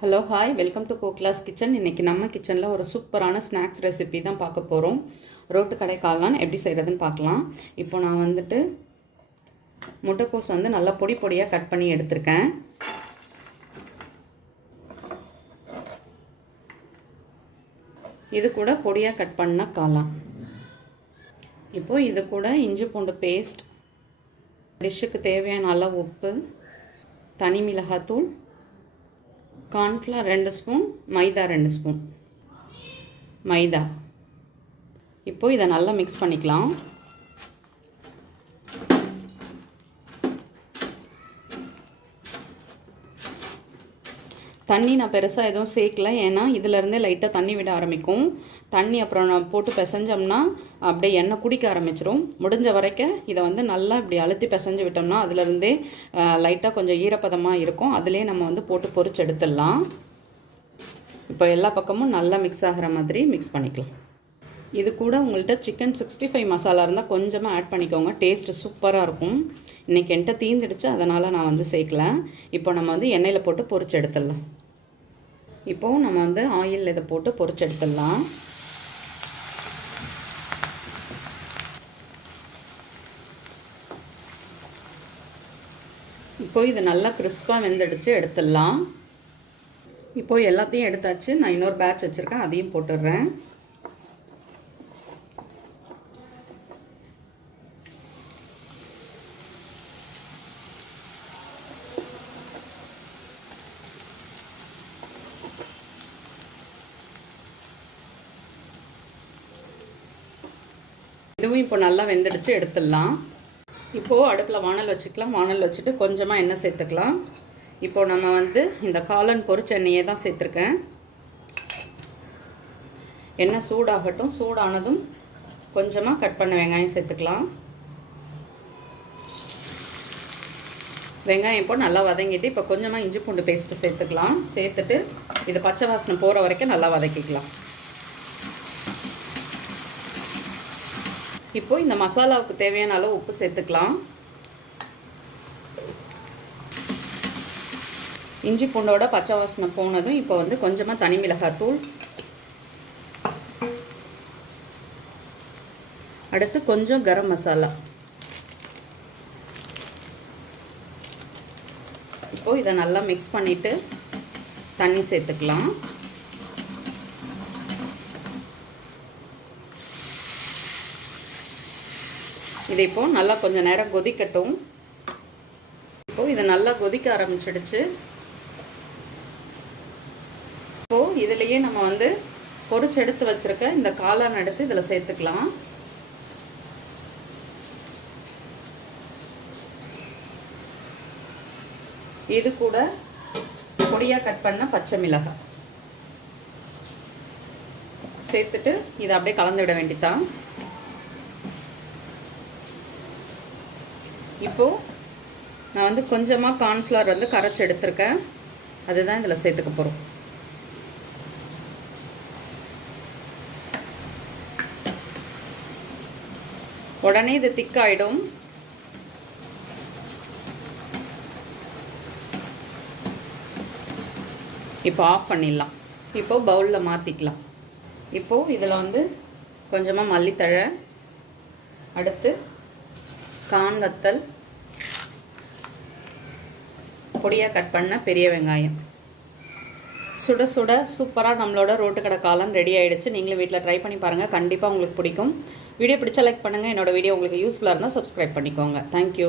Hello hi welcome to கோக்லாஸ் kitchen இன்றைக்கி நம்ம கிச்சனில் ஒரு சூப்பரான ஸ்நாக்ஸ் ரெசிபி தான் பார்க்க போகிறோம் ரோட்டு கடை காளான் எப்படி செய்கிறதுன்னு பார்க்கலாம். இப்போ நான் வந்துட்டு முட்டைக்கோஸ் வந்து நல்லா பொடி பொடியாக கட் பண்ணி எடுத்திருக்கேன். இது கூட பொடியாக கட் பண்ண காளான். இப்போது இது கூட இஞ்சி பூண்டு பேஸ்ட் டிஷ்ஷுக்கு தேவையான அளவு உப்பு தனி மிளகாத்தூள் கார்ன்ஃப்ளவர் ரெண்டு ஸ்பூன் மைதா ரெண்டு ஸ்பூன். மைதா. இப்போது இதை நல்லா மிக்ஸ் பண்ணிக்கலாம். தண்ணி நான் பெருசாக எதுவும் சேர்க்கல. ஏன்னா இதிலேருந்தே லைட்டாக தண்ணி விட ஆரம்பிக்கும். தண்ணி அப்புறம் நான் போட்டு பிசைஞ்சோம்னா அப்படியே எண்ணெய் குடிக்க ஆரம்பிச்சிரும். முடிஞ்ச வரைக்கும் இதை வந்து நல்லா இப்படி அழுத்தி பிசைஞ்சு விட்டோம்னா அதுலேருந்தே லைட்டாக கொஞ்சம் ஈரப்பதமாக இருக்கும். அதிலே நம்ம வந்து போட்டு பொறிச்சு எடுத்துடலாம். இப்போ எல்லா பக்கமும் நல்லா மிக்ஸ் ஆகிற மாதிரி மிக்ஸ் பண்ணிக்கலாம். இது கூட உங்கள்கிட்ட சிக்கன் சிக்ஸ்டி ஃபைவ் மசாலா இருந்தால் கொஞ்சமாக ஆட் பண்ணிக்கோங்க. டேஸ்ட்டு சூப்பராக இருக்கும். இன்றைக்கி என்கிட்ட தீந்துடுச்சு அதனால் நான் வந்து சேர்க்கல. இப்போ நம்ம வந்து எண்ணெயில் போட்டு பொறிச்சு எடுத்துடலாம். இப்போது நம்ம வந்து ஆயில் இதை போட்டு பொறிச்சு எடுத்துடலாம். இப்போ இது நல்லா கிறிஸ்பாக வெந்தடிச்சு எடுத்துடலாம். இப்போது எல்லாத்தையும் எடுத்தாச்சு. நான் இன்னொரு பேட்ச் வச்சுருக்கேன். அதையும் போட்டுடுறேன். இதுவும் இப்போ நல்லா வெந்துடுச்சு எடுத்துடலாம். இப்போது அடுப்பில் வானல் வச்சுக்கலாம். வானல் வச்சுட்டு கொஞ்சமாக எண்ணெய் சேர்த்துக்கலாம். இப்போது நம்ம வந்து இந்த காளான் பொரிச்ச எண்ணெயை தான் சேர்த்துருக்கேன். எண்ணெய் சூடாகட்டும். சூடானதும் கொஞ்சமாக கட் பண்ண வெங்காயம் சேர்த்துக்கலாம். வெங்காயம் இப்போ நல்லா வதங்கிட்டு இப்போ கொஞ்சமாக இஞ்சி பூண்டு பேஸ்ட்டு சேர்த்துக்கலாம். சேர்த்துட்டு இது பச்சை வாசனை போகிற வரைக்கும் நல்லா வதக்கிக்கலாம். இப்போது இந்த மசாலாவுக்கு தேவையான அளவு உப்பு சேர்த்துக்கலாம். இஞ்சி பூண்டோட பச்சை வாசனை போனதும் இப்போ வந்து கொஞ்சமாக தனி மிளகாத்தூள். அடுத்து கொஞ்சம் கரம் மசாலா. இப்போது இதை நல்லா மிக்ஸ் பண்ணிவிட்டு தண்ணி சேர்த்துக்கலாம். இதை இப்போது நல்லா கொஞ்சம் நேரம் கொதிக்கட்டும். இப்போது இதை நல்லா கொதிக்க ஆரம்பிச்சிடுச்சு. இப்போது இதுலேயே நம்ம வந்து பொறிச்சு எடுத்து வச்சுருக்க இந்த காளான் எடுத்து இதில் சேர்த்துக்கலாம். இது கூட பொடியாக கட் பண்ண பச்சை மிளகாய். சேர்த்துட்டு இதை அப்படியே கலந்து விட வேண்டித்தான் இப்போது நான் வந்து கொஞ்சமாக கார்ன்ஃப்ளவர் வந்து கரைச்சி எடுத்திருக்கேன். அதுதான் இதில் சேர்த்துக்க போகிறோம் உடனே இது திக்காயிடும் இப்போ ஆஃப் பண்ணிடலாம். இப்போது பவுலில் மாற்றிக்கலாம் இப்போது இதில் வந்து கொஞ்சமாக மல்லித்தழை அடுத்து கான் வத்தல் பொடியாக கட் பண்ண பெரிய வெங்காயம். சுட சுட சூப்பராக நம்மளோட ரோட்டு கடை காலம் ரெடி ஆகிடுச்சு நீங்களும் வீட்டில் ட்ரை பண்ணி பாருங்கள் கண்டிப்பாக உங்களுக்கு பிடிக்கும். வீடியோ பிடிச்சா லைக் பண்ணுங்கள் என்னோடய வீடியோ உங்களுக்கு யூஸ்ஃபுல்லாக இருந்தால் சப்ஸ்கிரைப் பண்ணிக்கோங்க. தேங்க்யூ